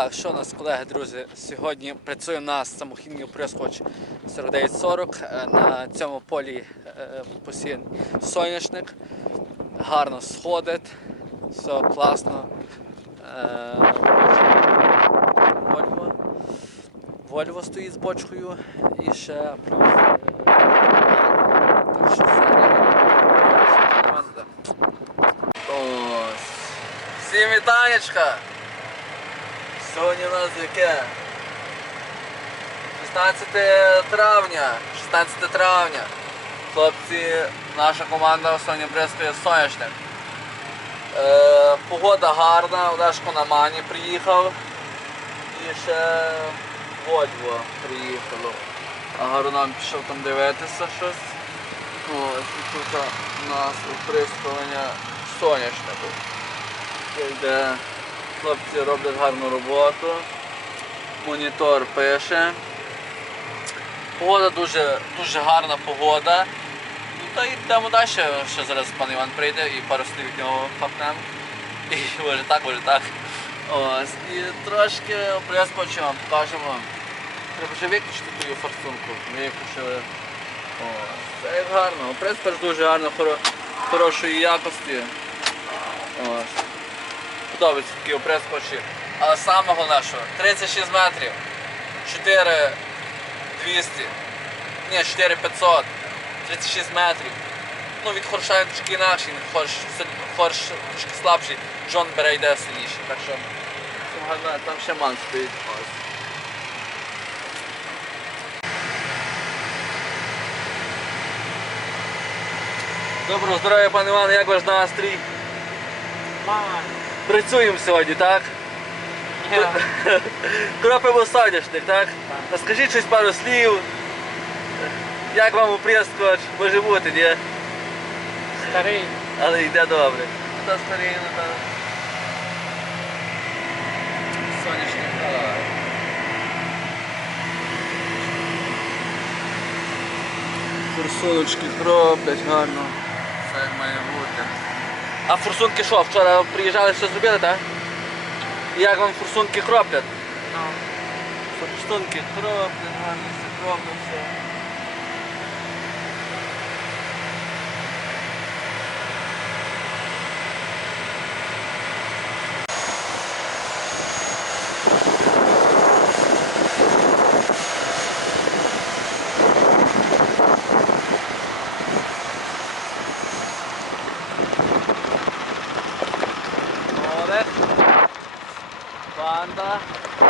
Так, що у нас, колеги, друзі? Сьогодні працює у нас самохідний оприскувач 4940. Е, На цьому полі е, посіян соняшник. Гарно сходить, все класно. Е, Вольво. Вольво стоїть з бочкою і ще плюс. Так що все. Всім вітанечка! Сьогодні у нас яке? 16 травня. 16 травня. Хлопці, наша команда сьогодні бризкає соняшник. Е, погода гарна, Олешко на мані приїхав. І ще Вольво приїхало. Агроном пішов там дивитися щось. Ось тут у нас оприскування соняшнику. Де хлопці роблять гарну роботу. Монітор пише. Погода дуже, дуже гарна погода. Ну, та йдемо далі, ще зараз пан Іван прийде і пару слів від нього хапнемо. І може так, може так. Ось. І трошки оприскувачі вам покажемо. Треба вже виключити ту форсунку. Виключили. Ось. Це як гарно. Оприскувач дуже гарно, хоро- хорошої якості. Ось подобаються такі оприскувачі. Але саме головне, що 36 метрів, 4 200, ні, 4 500, 36 метрів. Ну, від хорша він трошки інакший, хорш, хорш трошки слабший, Джон бере йде сильніший. Так що там ще ман стоїть. Доброго здоров'я, пане Іван, як ваш настрій? Працюємо сьогодні, так? Кропимо соняшник, так? Розкажіть щось пару слів. Як вам оприскувач? Може бути, ні? Старий. Але йде добре. Та старий, ну та. Сонячний так. Форсуночки кроплять гарно. Все має бути. А форсунки що, вчора приїжджали, все зробили, так? Як вам форсунки кроплять? Ну, Форсунки кроплять, гарно все кроплять, все. バンだ